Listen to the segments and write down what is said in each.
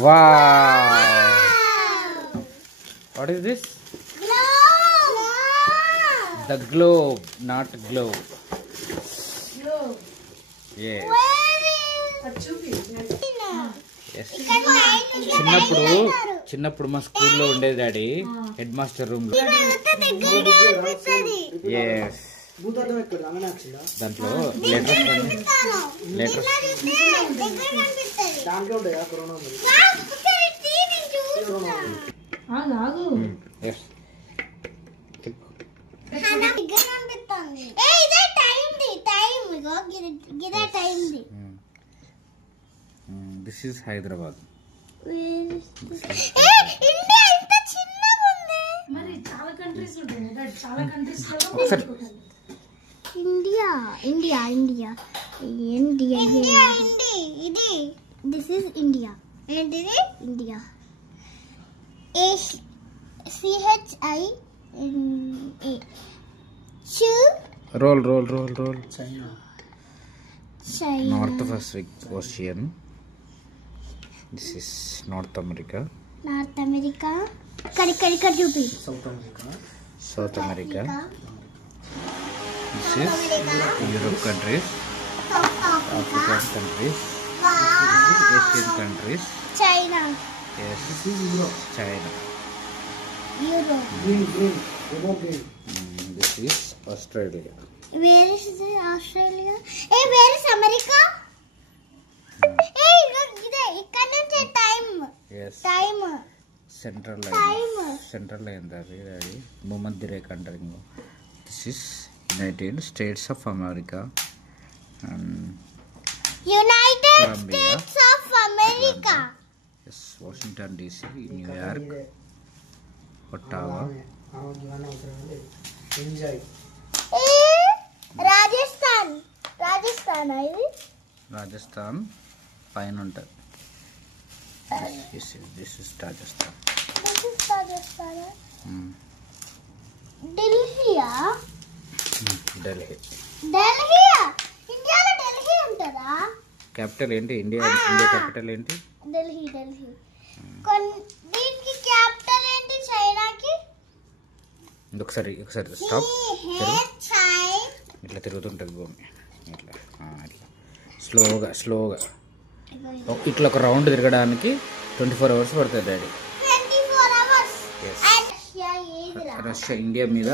Wow! What is this? The globe, not globe. Yes. Yes. చిన్నప్పుడు మా స్కూల్లో ఉండేది డాడీ, హెడ్ మాస్టర్ రూమ్ లో. ఎస్, దాంట్లో letters this is Hyderabad. This is India. India. CHI. Roll. China. North Pacific Ocean. This is North America. Kadi. South America. This is Europe countries. African countries. Asian countries. China. Yes. This is Europe. China. Europe. Green. This is Australia. Where is Australia? Hey, where is America? Hey, look, ఇక్కడ నుంచి time. Yes. Time. Central line that భూమధ్య రేఖ అంటారు. This is United States of America. United Columbia. States of America. Yes, Washington DC, New York, Ottawa. Rajasthan పైన ఉంటుంది. This is Rajasthan. Delhi. ఇండియాలో ఢిల్లీ ఉంటుందా? Capital ఏంటి? India capital ఏంటి? ఢిల్లీ. దీనికి క్యాపిటల్ ఏంటి? చైనాకి. ఒకసారి స్టాప్. ఇట్లా తిరుగుతుంటుంది భూమి. ఇట్లా స్లోగా ఇట్లా ఒక రౌండ్ తిరగడానికి 24 hours పడుతుంది డాడీ. 24 hours. రష్యా ఇండియా మీద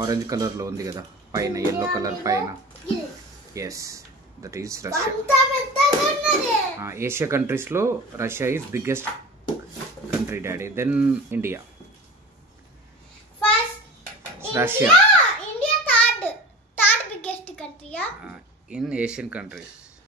ఆరెంజ్ కలర్ లో ఉంది కదా, పైన yellow కలర్ పైన. Yes, that is Russia. Asia countries లో Russia is biggest country daddy. Then India. Russia India third biggest country in Asian countries.